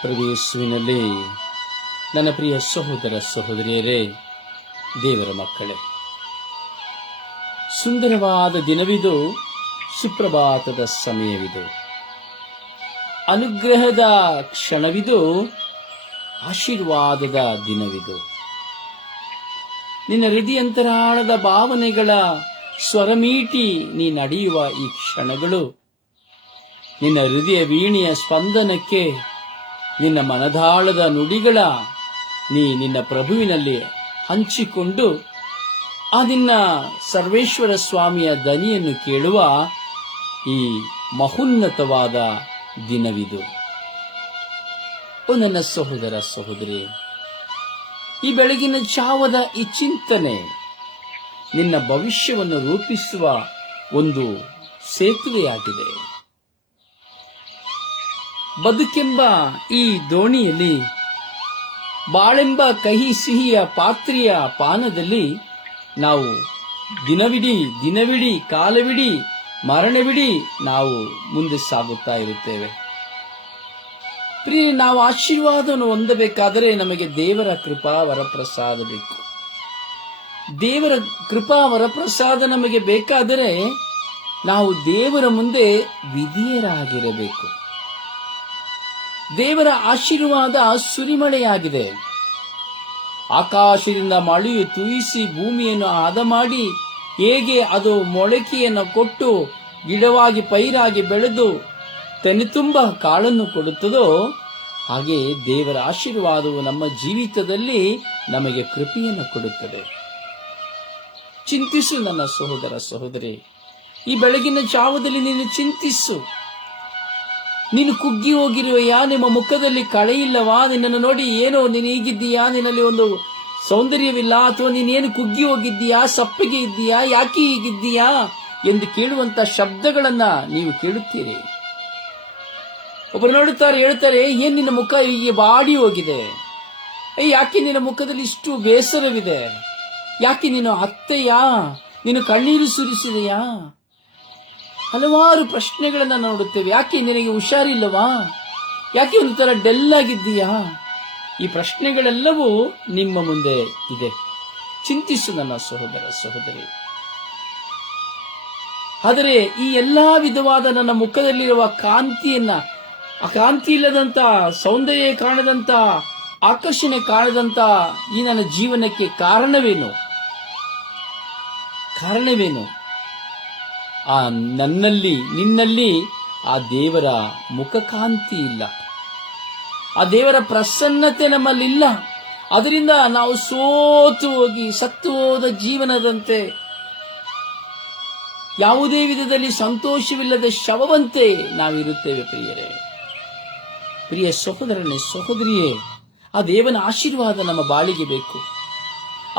ಪ್ರವೇಶುವಿನಲ್ಲಿ ನನ್ನ ಪ್ರಿಯ ಸಹೋದರ ಸಹೋದರಿಯರೇ, ದೇವರ ಮಕ್ಕಳೇ, ಸುಂದರವಾದ ದಿನವಿದು, ಸುಪ್ರಭಾತದ ಸಮಯವಿದು. ಅನುಗ್ರಹದ ಕ್ಷಣವಿದು, ಆಶೀರ್ವಾದದ ದಿನವಿದು. ನಿನ್ನ ಹೃದಯಂತರಾಳದ ಭಾವನೆಗಳ ಸ್ವರಮೀಟಿ ನೀ ನಡೆಯುವ ಈ ಕ್ಷಣಗಳು, ನಿನ್ನ ಹೃದಯ ವೀಣೆಯ ಸ್ಪಂದನಕ್ಕೆ ನಿನ್ನ ಮನದಾಳದ ನುಡಿಗಳ ನೀ ನಿನ್ನ ಪ್ರಭುವಿನಲ್ಲಿ ಹಂಚಿಕೊಂಡು ಆ ನಿನ್ನ ಸರ್ವೇಶ್ವರ ಸ್ವಾಮಿಯ ದನಿಯನ್ನು ಕೇಳುವ ಈ ಮಹೋನ್ನತವಾದ ದಿನವಿದು. ನನ್ನ ಸಹೋದರ ಸಹೋದರಿ, ಈ ಬೆಳಗಿನ ಚಾವದ ಈ ಚಿಂತನೆ ನಿನ್ನ ಭವಿಷ್ಯವನ್ನು ರೂಪಿಸುವ ಒಂದು ಸೇತುವೆಯಾಗಿದೆ. ಬದುಕೆಂಬ ಈ ದೋಣಿಯಲ್ಲಿ, ಬಾಳೆಂಬ ಕಹಿ ಸಿಹಿಯ ಪಾತ್ರೆಯ ಪಾನದಲ್ಲಿ ನಾವು ದಿನವಿಡೀ ದಿನವಿಡೀ, ಕಾಲವಿಡಿ, ಮರಣವಿಡಿ ನಾವು ಮುಂದೆ ಸಾಗುತ್ತಾ ಇರುತ್ತೇವೆ. ಪ್ರಿಯ ನಾವು ಆಶೀರ್ವಾದವನ್ನು ಹೊಂದಬೇಕಾದರೆ ನಮಗೆ ದೇವರ ಕೃಪಾ, ವರಪ್ರಸಾದ ಬೇಕು. ದೇವರ ಕೃಪಾ, ವರಪ್ರಸಾದ ನಮಗೆ ಬೇಕಾದರೆ ನಾವು ದೇವರ ಮುಂದೆ ವಿಧಿಯರಾಗಿರಬೇಕು. ದೇವರ ಆಶೀರ್ವಾದ ಸುರಿಮಳೆಯಾಗಿದೆ. ಆಕಾಶದಿಂದ ಮಳೆಯು ತುಯಿಸಿ ಭೂಮಿಯನ್ನು ಹದ ಮಾಡಿ ಹೇಗೆ ಅದು ಮೊಳಕೆಯನ್ನು ಕೊಟ್ಟು ಗಿಡವಾಗಿ ಪೈರಾಗಿ ಬೆಳೆದು ತೆನೆತುಂಬ ಕಾಳನ್ನು ಕೊಡುತ್ತದೋ, ಹಾಗೆ ದೇವರ ಆಶೀರ್ವಾದವು ನಮ್ಮ ಜೀವಿತದಲ್ಲಿ ನಮಗೆ ಕೃಪೆಯನ್ನು ಕೊಡುತ್ತದೆ. ಚಿಂತಿಸು ನನ್ನ ಸಹೋದರ ಸಹೋದರಿ, ಈ ಬೆಳಗಿನ ಜಾವದಲ್ಲಿ ನೀನು ಚಿಂತಿಸು. ನೀನು ಕುಗ್ಗಿ ಹೋಗಿರುವೆಯಾ ನಿಮ್ಮ ಮುಖದಲ್ಲಿ ಕಳೆಯಿಲ್ಲವಾ ನಿನ್ನನ್ನು ನೋಡಿ ಏನೋ, ನೀನು ಹೀಗಿದ್ದೀಯಾ? ನಿನ್ನಲ್ಲಿ ಒಂದು ಸೌಂದರ್ಯವಿಲ್ಲ, ಅಥವಾ ನೀನೇನು ಕುಗ್ಗಿ ಹೋಗಿದ್ದೀಯಾ? ಸಪ್ಪಗೆ ಇದ್ದೀಯಾ? ಯಾಕೆ ಹೀಗಿದ್ದೀಯಾ? ಎಂದು ಕೇಳುವಂತ ಶಬ್ದಗಳನ್ನ ನೀವು ಕೇಳುತ್ತೀರಿ. ಒಬ್ಬರು ನೋಡುತ್ತಾರೆ ಹೇಳ್ತಾರೆ ಏನ್ ನಿನ್ನ ಮುಖ ಹೀಗೆ ಬಾಡಿ ಹೋಗಿದೆ? ಯಾಕೆ ನಿನ್ನ ಮುಖದಲ್ಲಿ ಇಷ್ಟು ಬೇಸರವಿದೆ? ಯಾಕೆ ನೀನು ಅತ್ತೆಯಾ ನೀನು ಕಣ್ಣೀರು ಸುರಿಸಿದೆಯಾ? ಹಲವಾರು ಪ್ರಶ್ನೆಗಳನ್ನು ನೋಡುತ್ತೇವೆ. ಯಾಕೆ ನಿನಗೆ ಹುಷಾರಿಲ್ಲವಾ? ಯಾಕೆ ಒಂಥರ ಡೆಲ್ ಆಗಿದ್ದೀಯಾ ಈ ಪ್ರಶ್ನೆಗಳೆಲ್ಲವೂ ನಿಮ್ಮ ಮುಂದೆ ಇದೆ. ಚಿಂತಿಸು ನನ್ನ ಸಹೋದರ, ಸಹೋದರಿ. ಆದರೆ ಈ ಎಲ್ಲಾ ವಿಧವಾದ ನನ್ನ ಮುಖದಲ್ಲಿರುವ ಕಾಂತಿಯನ್ನ, ಆ ಕಾಂತಿ ಇಲ್ಲದಂತ ಸೌಂದರ್ಯ ಕಾಣದಂತ, ಆಕರ್ಷಣೆ ಕಾಣದಂತ ಈ ನನ್ನ ಜೀವನಕ್ಕೆ ಕಾರಣವೇನು? ಕಾರಣವೇನು? ಆ ನನ್ನಲ್ಲಿ, ನಿನ್ನಲ್ಲಿ ಆ ದೇವರ ಮುಖಕಾಂತಿ ಇಲ್ಲ. ಆ ದೇವರ ಪ್ರಸನ್ನತೆ ನಮ್ಮಲ್ಲಿಲ್ಲ. ಅದರಿಂದ ನಾವು ಸೋತು ಹೋಗಿ, ಸತ್ತು ಹೋದ ಜೀವನದಂತೆ ಯಾವುದೇ ವಿಧದಲ್ಲಿ ಸಂತೋಷವಿಲ್ಲದ ಶವವಂತೆ ನಾವಿರುತ್ತೇವೆ ಪ್ರಿಯರೇ. ಪ್ರಿಯ ಸಹೋದರನೇ, ಸಹೋದರಿಯೇ, ಆ ದೇವನ ಆಶೀರ್ವಾದ ನಮ್ಮ ಬಾಳಿಗೆ ಬೇಕು.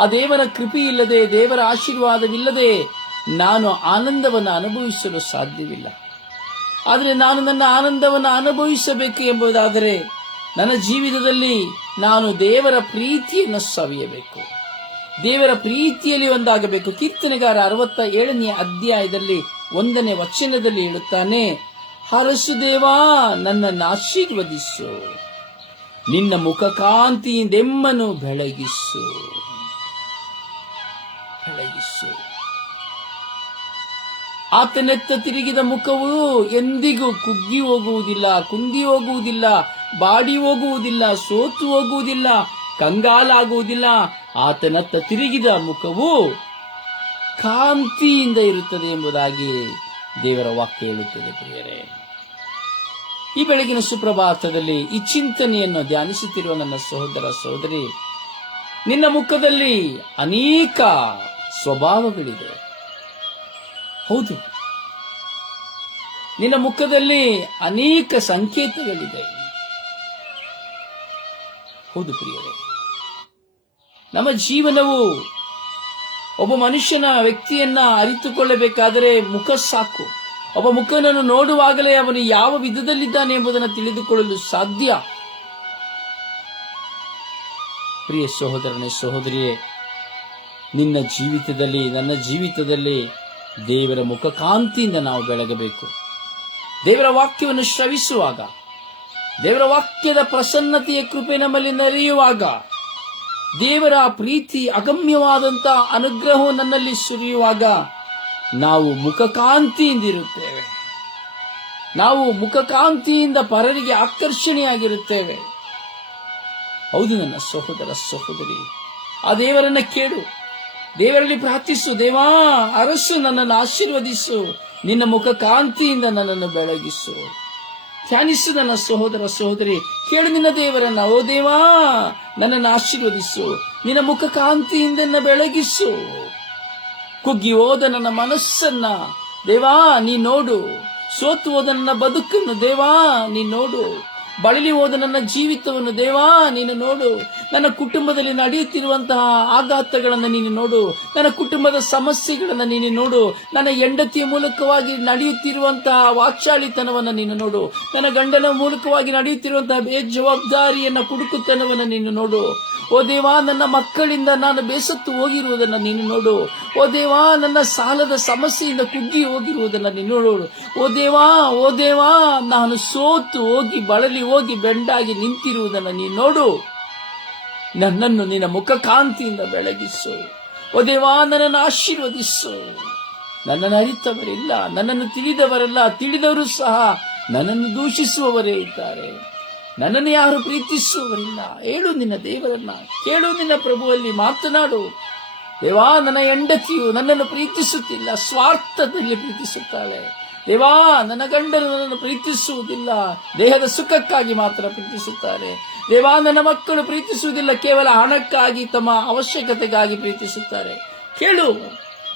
ಆ ದೇವರ ಕೃಪೆ ಇಲ್ಲದೆ, ದೇವರ ಆಶೀರ್ವಾದವಿಲ್ಲದೆ ನಾನು ಆನಂದವನ್ನು ಅನುಭವಿಸಲು ಸಾಧ್ಯವಿಲ್ಲ. ಆದರೆ ನಾನು ನನ್ನ ಆನಂದವನ್ನು ಅನುಭವಿಸಬೇಕು ಎಂಬುದಾದರೆ ನನ್ನ ಜೀವಿತದಲ್ಲಿ ನಾನು ದೇವರ ಪ್ರೀತಿಯನ್ನು ಸವಿಯಬೇಕು. ದೇವರ ಪ್ರೀತಿಯಲ್ಲಿ ಒಂದಾಗಬೇಕು. ಕೀರ್ತನೆಗಾರ ಅರವತ್ತ ಏಳನೆಯ ಅಧ್ಯಾಯದಲ್ಲಿ ಒಂದನೇ ವಚನದಲ್ಲಿ ಹೇಳುತ್ತಾನೆ, ಹರಸು ದೇವಾ, ನನ್ನನ್ನು ಆಶೀರ್ವದಿಸು. ನಿನ್ನ ಮುಖಕಾಂತಿಯಿಂದೆಮ್ಮನು ಬೆಳಗಿಸು. ಬೆಳಗಿಸು. ಆತನೆತ್ತ ತಿರುಗಿದ ಮುಖವು ಎಂದಿಗೂ ಕುಗ್ಗಿ ಹೋಗುವುದಿಲ್ಲ, ಕುಂದಿ ಹೋಗುವುದಿಲ್ಲ, ಬಾಡಿ ಹೋಗುವುದಿಲ್ಲ, ಸೋತು ಹೋಗುವುದಿಲ್ಲ, ಕಂಗಾಲಾಗುವುದಿಲ್ಲ. ಆತನತ್ತ ತಿರುಗಿದ ಮುಖವು ಕಾಂತಿಯಿಂದ ಇರುತ್ತದೆ ಎಂಬುದಾಗಿ ದೇವರ ವಾಕ್ಯ ಹೇಳುತ್ತದೆ ಪ್ರಿಯರೇ. ಈ ಬೆಳಗಿನ ಸುಪ್ರಭಾತದಲ್ಲಿ ಈ ಚಿಂತನೆಯನ್ನು ಧ್ಯಾನಿಸುತ್ತಿರುವ ನನ್ನ ಸಹೋದರ ಸಹೋದರಿ, ನಿನ್ನ ಮುಖದಲ್ಲಿ ಅನೇಕ ಸ್ವಭಾವಗಳಿದೆ. ಹೌದು. ನಿನ್ನ ಮುಖದಲ್ಲಿ ಅನೇಕ ಸಂಕೇತಗಳಿದೆ. ಹೌದು ಪ್ರಿಯರೇ. ನಮ್ಮ ಜೀವನವು ಒಬ್ಬ ಮನುಷ್ಯನ ವ್ಯಕ್ತಿಯನ್ನ ಅರಿತುಕೊಳ್ಳಬೇಕಾದರೆ ಮುಖ ಸಾಕು. ಒಬ್ಬ ಮುಖನನ್ನು ನೋಡುವಾಗಲೇ ಅವನು ಯಾವ ವಿಧದಲ್ಲಿದ್ದಾನೆ ಎಂಬುದನ್ನು ತಿಳಿದುಕೊಳ್ಳಲು ಸಾಧ್ಯ. ಪ್ರಿಯ ಸಹೋದರನೇ, ಸಹೋದರಿಯೇ, ನಿನ್ನ ಜೀವಿತದಲ್ಲಿ, ನನ್ನ ಜೀವಿತದಲ್ಲಿ ದೇವರ ಮುಖಕಾಂತಿಯಿಂದ ನಾವು ಬೆಳಗಬೇಕು. ದೇವರ ವಾಕ್ಯವನ್ನು ಶ್ರವಿಸುವಾಗ, ದೇವರ ವಾಕ್ಯದ ಪ್ರಸನ್ನತೆಯ ಕೃಪೆ ನಮ್ಮಲ್ಲಿ ನರಿಯುವಾಗ, ದೇವರ ಪ್ರೀತಿ ಅಗಮ್ಯವಾದಂತ ಅನುಗ್ರಹವು ನನ್ನಲ್ಲಿ ಸುರಿಯುವಾಗ ನಾವು ಮುಖಕಾಂತಿಯಿಂದಿರುತ್ತೇವೆ ನಾವು ಮುಖಕಾಂತಿಯಿಂದ ಪರರಿಗೆ ಆಕರ್ಷಣೆಯಾಗಿರುತ್ತೇವೆ. ಹೌದು ನನ್ನ ಸಹೋದರ ಸಹೋದರಿ, ಆ ದೇವರನ್ನ ಕೇಳು. ದೇವರಲ್ಲಿ ಪ್ರಾರ್ಥಿಸು, ದೇವಾ, ಅರಸು ನನ್ನನ್ನು ಆಶೀರ್ವದಿಸು, ನಿನ್ನ ಮುಖ ಕಾಂತಿಯಿಂದ ನನ್ನನ್ನು ಬೆಳಗಿಸು. ಧ್ಯಾನಿಸು ನನ್ನ ಸಹೋದರ ಸಹೋದರಿ, ಕೇಳು ನಿನ್ನ ದೇವರನ್ನ, ಓ ದೇವಾ, ನನ್ನನ್ನು ಆಶೀರ್ವದಿಸು, ನಿನ್ನ ಮುಖ ಕಾಂತಿಯಿಂದ ಬೆಳಗಿಸು. ಕುಗ್ಗಿ ಹೋದ ನನ್ನ ಮನಸ್ಸನ್ನ, ದೇವಾ, ನೀ ನೋಡು. ಸೋತು ಹೋದ ನನ್ನ ಬದುಕನ್ನು, ದೇವಾ, ನೀ ನೋಡು. ಬಳಲಿ ಹೋದ ನನ್ನ ಜೀವಿತವನ್ನು ದೇವಾ, ನೀನು ನೋಡು. ನನ್ನ ಕುಟುಂಬದಲ್ಲಿ ನಡೆಯುತ್ತಿರುವಂತಹ ಆಘಾತಗಳನ್ನು ನೀನು ನೋಡು. ನನ್ನ ಕುಟುಂಬದ ಸಮಸ್ಯೆಗಳನ್ನು ನೀನು ನೋಡು. ನನ್ನ ಹೆಂಡತಿಯ ಮೂಲಕವಾಗಿ ನಡೆಯುತ್ತಿರುವಂತಹ ವಾಕ್ಚಾಳಿತನವನ್ನು ನೀನು ನೋಡು. ನನ್ನ ಗಂಡನ ಮೂಲಕವಾಗಿ ನಡೆಯುತ್ತಿರುವಂತಹ ಬೇಜವಾಬ್ದಾರಿಯನ್ನು ಕುಡುಕುತನವನ್ನು ನೀನು ನೋಡು. ಓ ದೇವಾ, ನನ್ನ ಮಕ್ಕಳಿಂದ ನಾನು ಬೇಸತ್ತು ಹೋಗಿರುವುದನ್ನು ನೀನು ನೋಡು. ಓ ದೇವಾ, ನನ್ನ ಸಾಲದ ಸಮಸ್ಯೆಯಿಂದ ಕುಗ್ಗಿ ಹೋಗಿರುವುದನ್ನು ನೀನು ನೋಡು. ಓ ದೇವಾ ಓ ದೇವಾ, ನಾನು ಸೋತು ಹೋಗಿ, ಬಳಲಿ ಹೋಗಿ, ಬೆಂಡಾಗಿ ನಿಂತಿರುವುದನ್ನು ನೀನು ನೋಡು. ನನ್ನನ್ನು ನಿನ್ನ ಮುಖ ಕಾಂತಿಯಿಂದ ಬೆಳಗಿಸು. ಓ ದೇವಾ, ನನ್ನನ್ನು ಆಶೀರ್ವದಿಸು. ನನ್ನನ್ನು ಅರಿತವರಿಲ್ಲ, ನನ್ನನ್ನು ತಿಳಿದವರಲ್ಲ, ತಿಳಿದವರು ಸಹ ನನ್ನನ್ನು ದೂಷಿಸುವವರೇ ಇದ್ದಾರೆ. ನನ್ನನ್ನು ಯಾರು ಪ್ರೀತಿಸುವವರಿಲ್ಲ. ಹೇಳು ನಿನ್ನ ದೇವರನ್ನ. ಕೇಳು ನಿನ್ನ ಪ್ರಭುವಲ್ಲಿ ಮಾತನಾಡು. ದೇವಾ, ನನ್ನ ಹೆಂಡತಿಯು ನನ್ನನ್ನು ಪ್ರೀತಿಸುತ್ತಿಲ್ಲ. ಸ್ವಾರ್ಥದಲ್ಲಿ ಪ್ರೀತಿಸುತ್ತಾಳೆ. ದೇವಾ, ನನ್ನ ಗಂಡನು ನನ್ನನ್ನು ಪ್ರೀತಿಸುವುದಿಲ್ಲ. ದೇಹದ ಸುಖಕ್ಕಾಗಿ ಮಾತ್ರ ಪ್ರೀತಿಸುತ್ತಾರೆ. ದೇವಾ, ನನ್ನ ಮಕ್ಕಳು ಪ್ರೀತಿಸುವುದಿಲ್ಲ. ಕೇವಲ ಹಣಕ್ಕಾಗಿ, ತಮ್ಮ ಅವಶ್ಯಕತೆಗಾಗಿ ಪ್ರೀತಿಸುತ್ತಾರೆ. ಕೇಳು.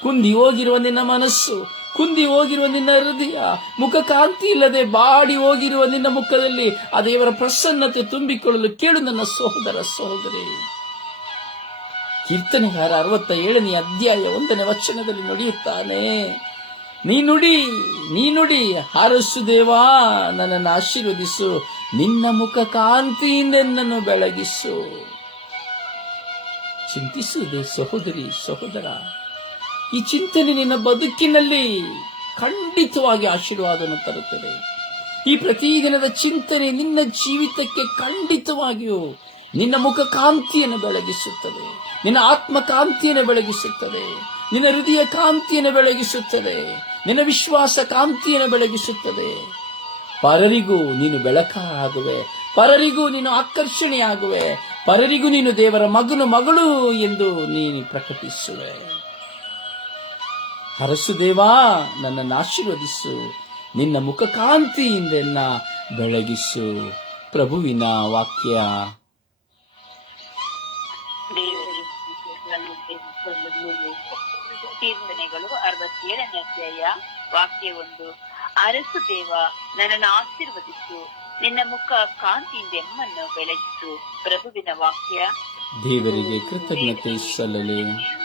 ಕುಂದಿ ಹೋಗಿರುವ ನಿನ್ನ ಮನಸ್ಸು. ಕುಂದಿ ಹೋಗಿರುವ ನಿನ್ನ ಹೃದಯ, ಮುಖ ಕಾಂತಿ ಇಲ್ಲದೆ ಬಾಡಿ ಹೋಗಿರುವ ನಿನ್ನ ಮುಖದಲ್ಲಿ ಆ ದೇವರ ಪ್ರಸನ್ನತೆ ತುಂಬಿಕೊಳ್ಳಲು ಕೇಳು ನನ್ನ ಸಹೋದರ ಸಹೋದರಿ. ಕೀರ್ತನೆಗಾರ ಅರವತ್ತ ಏಳನೇ ಅಧ್ಯಾಯ ಒಂದನೇ ವಚನದಲ್ಲಿ ನುಡಿಯುತ್ತಾನೆ, ನೀ ನುಡಿ ನೀ ನುಡಿ ಹಾರಸ್ಸು ದೇವಾ, ನನ್ನನ್ನು ಆಶೀರ್ವದಿಸು, ನಿನ್ನ ಮುಖ ಕಾಂತಿಯಿಂದ ನನ್ನನ್ನು ಬೆಳಗಿಸು. ಚಿಂತಿಸುವುದೇ ಸಹೋದರಿ, ಸಹೋದರ ಈ ಚಿಂತನೆ ನಿನ್ನ ಬದುಕಿನಲ್ಲಿ ಖಂಡಿತವಾಗಿ ಆಶೀರ್ವಾದವನ್ನು ತರುತ್ತದೆ. ಈ ಪ್ರತಿದಿನದ ಚಿಂತನೆ ನಿನ್ನ ಜೀವಿತಕ್ಕೆ ಖಂಡಿತವಾಗಿಯೂ ನಿನ್ನ ಮುಖ ಕಾಂತಿಯನ್ನು ಬೆಳಗಿಸುತ್ತದೆ. ನಿನ್ನ ಆತ್ಮ ಕಾಂತಿಯನ್ನು ಬೆಳಗಿಸುತ್ತದೆ. ನಿನ್ನ ಹೃದಯ ಕಾಂತಿಯನ್ನು ಬೆಳಗಿಸುತ್ತದೆ. ನಿನ್ನ ವಿಶ್ವಾಸ ಕಾಂತಿಯನ್ನು ಬೆಳಗಿಸುತ್ತದೆ. ಪರರಿಗೂ ನೀನು ಬೆಳಕಾಗುವೆ ಪರರಿಗೂ ನೀನು ಆಕರ್ಷಣೆಯಾಗುವೆ. ಪರರಿಗೂ ನೀನು ದೇವರ ಮಗನು, ಮಗಳು ಎಂದು ನೀನು ಪ್ರಕಟಿಸುವೆ. ಹರಸು ದೇವಾ ನನ್ನನ್ನು ಆಶೀರ್ವದಿಸು. ನಿನ್ನ ಮುಖ ಕಾಂತಿಯಿಂದ ಎನ್ನ ಬೆಳಗಿಸು. ಪ್ರಭುವಿನ ವಾಕ್ಯ. ಅರವತ್ತೇಳನೇ ಅಧ್ಯಾಯ ವಾಕ್ಯ ಒಂದು. ಅರಸು ದೇವ ನನ್ನನ್ನು ಆಶೀರ್ವದಿಸು. ನಿನ್ನ ಮುಖ ಕಾಂತಿಯಿಂದ ಎಮ್ಮನ್ನು ಬೆಳಗಿಸು. ಪ್ರಭುವಿನ ವಾಕ್ಯ. ದೇವರಿಗೆ ಕೃತಜ್ಞತೆ ಸಲ್ಲಲಿ.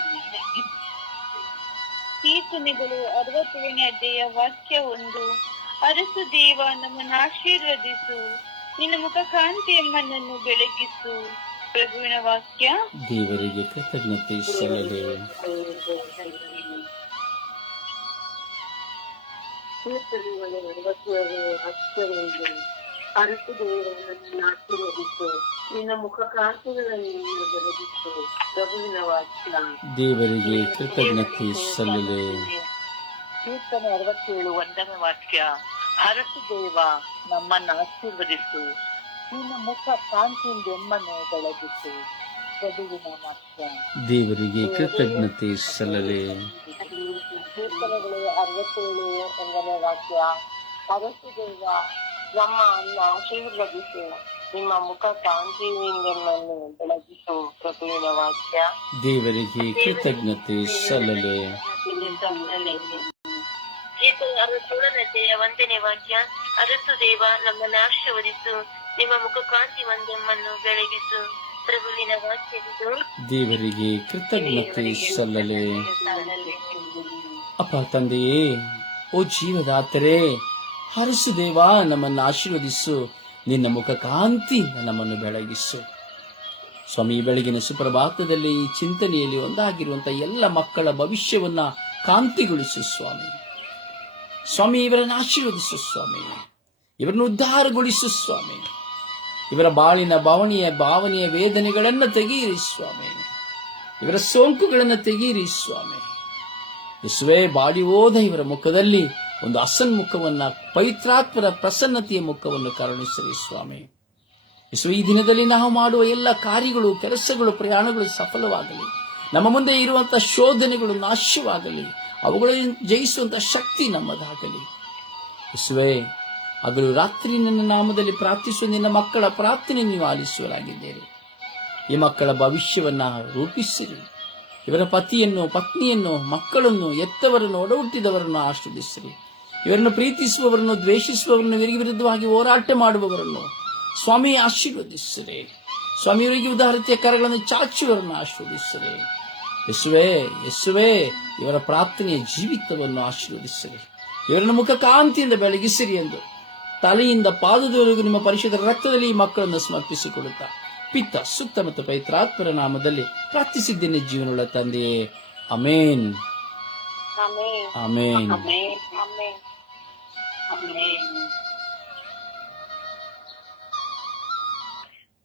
ಕೀರ್ತನೆಗಳು ಅರವತ್ತೇಳನೇ ಅಧ್ಯಾಯ ವಾಕ್ಯ ಒಂದು. ಅರಸು ದೇವ ನಮ್ಮನ್ನು ಆಶೀರ್ವದಿಸು. ನಿನ್ನ ಮುಖ ಕಾಂತಿ ಎಮ್ಮನನ್ನು ಬೆಳಗಿಸು. ಪ್ರಭುವಿನ ವಾಕ್ಯ. ದೇವರಿಗೆ ಕೃತಜ್ಞತೆ ಸಲ್ಲಲಿ ಅರಸು ದೇವರನ್ನು ಆಶೀರ್ವದಿಸು ನಿನ್ನ ಮುಖ ಕಾಂತಿಗಳನ್ನು ಬೆಳಗಿಸು ಪ್ರಭುವಿನ ವಾಕ್ಯ ದೇವರಿಗೆ ಕೃತಜ್ಞತೆ ಸಲ್ಲಲೆ ಕೀರ್ತನ ಅರವತ್ತೇಳು ಒಂದನೇ ವಾಕ್ಯ ಹರಸು ದೇವ ನಮ್ಮನ್ನು ಆಶೀರ್ವದಿಸು. ನಿನ್ನ ಮುಖ ಕಾಂತಿಯಿಂದ ಎಮ್ಮನ್ನು ಬೆಳಗಿಸು ಪ್ರಭುವಿನ ವಾಕ್ಯ. ದೇವರಿಗೆ ಕೃತಜ್ಞತೆ ಸಲ್ಲಲೆ ಕೀರ್ತನೆಗಳು ಅರವತ್ತೇಳು ಒಂದನೇ ವಾಕ್ಯ ಹರಸು ದೇವ ನಮ್ಮ ಅನ್ನ ಆಶೀರ್ವದಿಸು ನಿಮ್ಮ ಮುಖ ಕಾಂತಿಯಿಂದ ಎಮ್ಮನ್ನು ಬೆಳಗಿಸು ಪ್ರಭುವಿನ ವಾಕ್ಯ. ದೇವರಿಗೆ ಕೃತಜ್ಞತೆ ಸಲ್ಲಲೆ. ಕೀರ್ತನೆ ಅರವತ್ತೇಳನೇ ವಂದನೆ ವಾಕ್ಯ ಅರಸು ದೇವ ನಮ್ಮನ್ನು ಆಶೀರ್ವದಿಸು ನಿಮ್ಮ ಮುಖ ಕಾಂತಿ ಒಂದೆಮ್ಮನ್ನು ಬೆಳಗಿಸು. ಪ್ರಭುವಿನ ವಾಕ್ಯವಿದು. ದೇವರಿಗೆ ಕೃತಜ್ಞತೆ ಸಲ್ಲಲೆ. ಅಪ್ಪ ತಂದೆಯೇ ಓ ಜೀವದಾತರೇ ಹರಿಸು ದೇವ, ನಮ್ಮನ್ನು ಆಶೀರ್ವದಿಸು. ನಿನ್ನ ಮುಖ ಕಾಂತಿ ನಮ್ಮನ್ನು ಬೆಳಗಿಸು. ಸ್ವಾಮಿ ಬೆಳಗಿನ ಸುಪ್ರಭಾತದಲ್ಲಿ ಚಿಂತನೆಯಲ್ಲಿ ಒಂದಾಗಿರುವಂಥ ಎಲ್ಲ ಮಕ್ಕಳ ಭವಿಷ್ಯವನ್ನ ಕಾಂತಿಗೊಳಿಸು ಸ್ವಾಮಿ. ಸ್ವಾಮಿ, ಇವರನ್ನು ಆಶೀರ್ವದಿಸು ಸ್ವಾಮಿ. ಇವರನ್ನು ಉದ್ಧಾರಗೊಳಿಸು ಸ್ವಾಮಿ. ಇವರ ಬಾಳಿನ ಭಾವನೆಯ ಭಾವನೆಯ ವೇದನೆಗಳನ್ನು ತೆಗೀರಿ ಸ್ವಾಮಿ. ಇವರ ಸೋಂಕುಗಳನ್ನು ತೆಗೀರಿ ಸ್ವಾಮಿ. ಯಸುವೆ ಬಾಡಿ ಹೋದ ಇವರ ಮುಖದಲ್ಲಿ ಒಂದು ಅಸನ್ಮುಖವನ್ನ ಪವಿತ್ರಾತ್ಮರ ಪ್ರಸನ್ನತೆಯ ಮುಖವನ್ನು ಕರುಣಿಸಿರಿ ಸ್ವಾಮಿ. ವಿಶ್ವ ಈ ದಿನದಲ್ಲಿ ನಾವು ಮಾಡುವ ಎಲ್ಲ ಕಾರ್ಯಗಳು, ಕೆಲಸಗಳು, ಪ್ರಯಾಣಗಳು ಸಫಲವಾಗಲಿ. ನಮ್ಮ ಮುಂದೆ ಇರುವಂತಹ ಶೋಧನೆಗಳು ನಾಶವಾಗಲಿ. ಅವುಗಳನ್ನು ಜಯಿಸುವಂತಹ ಶಕ್ತಿ ನಮ್ಮದಾಗಲಿ. ವಿಶ್ವೇ ಅದು ರಾತ್ರಿ ನನ್ನ ನಾಮದಲ್ಲಿ ಪ್ರಾರ್ಥಿಸುವ ನಿನ್ನ ಮಕ್ಕಳ ಪ್ರಾರ್ಥನೆ ನೀವು ಆಲಿಸುವರಾಗಿದ್ದೀರಿ. ಈ ಮಕ್ಕಳ ಭವಿಷ್ಯವನ್ನ ರೂಪಿಸಿರಿ. ಇವರ ಪತಿಯನ್ನು, ಪತ್ನಿಯನ್ನು, ಮಕ್ಕಳನ್ನು ಎತ್ತವರನ್ನು ಒಡಹುಟ್ಟಿದವರನ್ನು ಆಶ್ರದಿಸಿರಿ ಇವರನ್ನು ಪ್ರೀತಿಸುವವರನ್ನು ದ್ವೇಷಿಸುವವರನ್ನು ಇವರಿಗೆ ವಿರುದ್ಧವಾಗಿ ಹೋರಾಟ ಮಾಡುವವರನ್ನು ಸ್ವಾಮಿ ಆಶೀರ್ವದಿಸಿದೆ ಸ್ವಾಮಿ ಇವರಿಗೆ ಉದಾಹರಣೆಯ ಕರಗಳನ್ನು ಚಾಚುವವರನ್ನು ಆಶೀರ್ವದಿಸಿದೆ ಯೇಸುವೆ ಯೇಸುವೆ ಇವರ ಪ್ರಾರ್ಥನೆಯ ಜೀವಿತವನ್ನು ಆಶೀರ್ವದಿಸಿರಿ. ಇವರನ್ನು ಮುಖ ಕಾಂತಿಯಿಂದ ಬೆಳಗಿಸಿರಿ ಎಂದು ತಲೆಯಿಂದ ಪಾದದವರೆಗೂ ನಿಮ್ಮ ಪರಿಶುದ್ಧ ರಕ್ತದಲ್ಲಿ ಈ ಮಕ್ಕಳನ್ನು ಸಮರ್ಪಿಸಿಕೊಡುತ್ತಾ ಪಿತ್ತ ಸುತ್ತ ಮತ್ತು ಪೈತ್ರಾತ್ಮರ ನಾಮದಲ್ಲಿ ಪ್ರಾರ್ಥಿಸಿದ್ದೇನೆ ಜೀವನವುಳ್ಳ ತಂದೆಯೇ. ಅಮೇನ್. ಅಮೇನ್. 嗯。